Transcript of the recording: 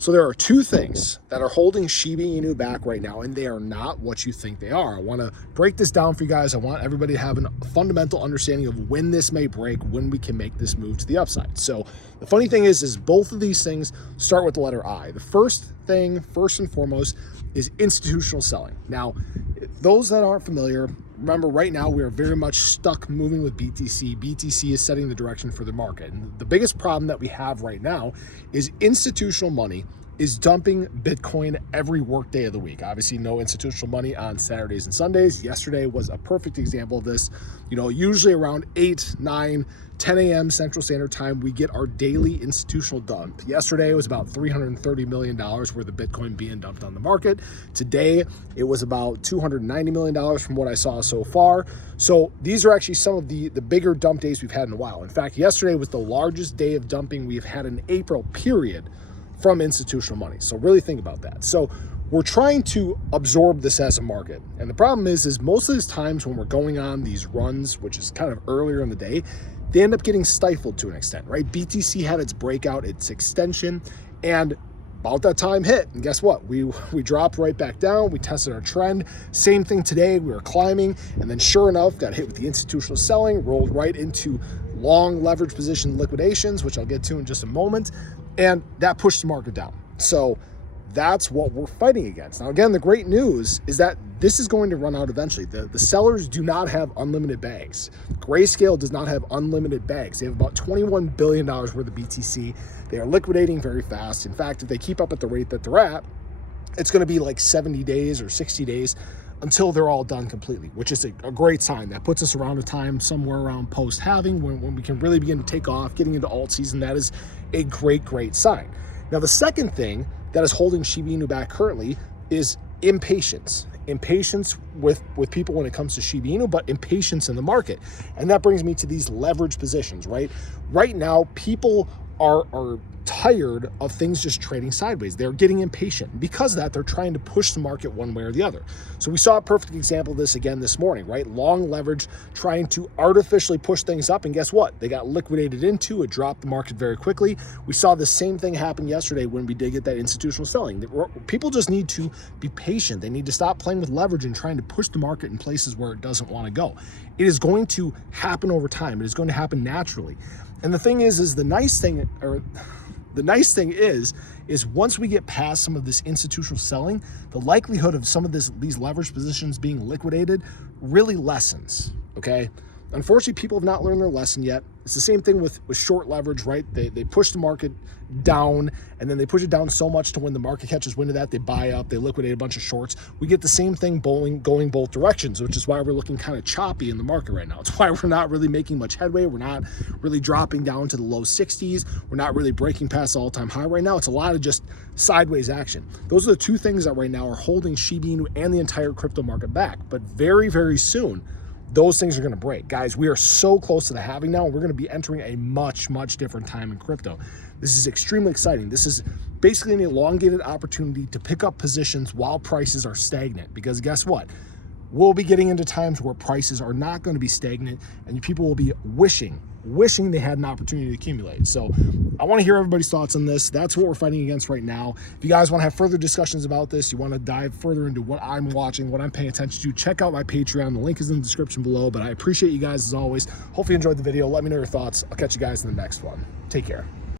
So there are two things that are holding Shiba Inu back right now, and they are not what you think they are. I want to break this down for you guys. I want everybody to have a fundamental understanding of when this may break, when we can make this move to the upside. So the funny thing is both of these things start with the letter I. The first thing, first and foremost, is institutional selling. Now, those that aren't familiar, remember right now we are very much stuck moving with BTC. BTC is setting the direction for the market. And the biggest problem that we have right now is institutional money is dumping Bitcoin every work day of the week. Obviously, no institutional money on Saturdays and Sundays. Yesterday was a perfect example of this. You know, usually around 8, 9, 10 a.m. Central Standard Time, we get our daily institutional dump. Yesterday, it was about $330 million worth of Bitcoin being dumped on the market. Today, it was about $290 million from what I saw so far. So these are actually some of the bigger dump days we've had in a while. In fact, yesterday was the largest day of dumping we've had in April, period, from institutional money. So really think about that. So we're trying to absorb this as a market. And the problem is most of these times when we're going on these runs, which is kind of earlier in the day, they end up getting stifled to an extent, right? BTC had its breakout, its extension, and about that time hit. And guess what? We dropped right back down. We tested our trend. Same thing today. We were climbing, and then sure enough, got hit with the institutional selling, rolled right into long leverage position liquidations, which I'll get to in just a moment. And that pushed the market down. So that's what we're fighting against. Now, again, the great news is that this is going to run out eventually. The sellers do not have unlimited bags. Grayscale does not have unlimited bags. They have about $21 billion worth of BTC. They are liquidating very fast. In fact, if they keep up at the rate that they're at, it's going to be like 70 days or 60 days until they're all done completely, which is a great sign. That puts us around a time somewhere around post-halving when we can really begin to take off, getting into alt season. That is a great, great sign. Now, the second thing that is holding Shiba Inu back currently is impatience. Impatience with people when it comes to Shiba Inu, but impatience in the market. And that brings me to these leverage positions, right? Right now, people are tired of things just trading sideways. They're getting impatient. Because of that, they're trying to push the market one way or the other. So we saw a perfect example of this again this morning, right? Long leverage trying to artificially push things up, and guess what? They got liquidated into. It dropped the market very quickly. We saw the same thing happen yesterday when we did get that institutional selling. People just need to be patient. They need to stop playing with leverage and trying to push the market in places where it doesn't want to go. It is going to happen over time. It is going to happen naturally. And the thing is the nice thing is once we get past some of this institutional selling, the likelihood of some of these leverage positions being liquidated really lessens, okay? Unfortunately, people have not learned their lesson yet. It's the same thing with short leverage, right? They push the market down, and then they push it down so much to when the market catches wind of that, they buy up, they liquidate a bunch of shorts. We get the same thing going both directions, which is why we're looking kind of choppy in the market right now. It's why we're not really making much headway. We're not really dropping down to the low 60s. We're not really breaking past the all-time high right now. It's a lot of just sideways action. Those are the two things that right now are holding Shiba Inu and the entire crypto market back. But very, very soon, those things are going to break. Guys, we are so close to the halving now. We're going to be entering a much, much different time in crypto. This is extremely exciting. This is basically an elongated opportunity to pick up positions while prices are stagnant. Because guess what? We'll be getting into times where prices are not going to be stagnant, and people will be wishing they had an opportunity to accumulate. So I want to hear everybody's thoughts on this. That's what we're fighting against right now. If you guys want to have further discussions about this, you want to dive further into what I'm watching, what I'm paying attention to, check out my Patreon. The link is in the description below. But I appreciate you guys as always. Hopefully you enjoyed the video. Let me know your thoughts. I'll catch you guys in the next one. Take care.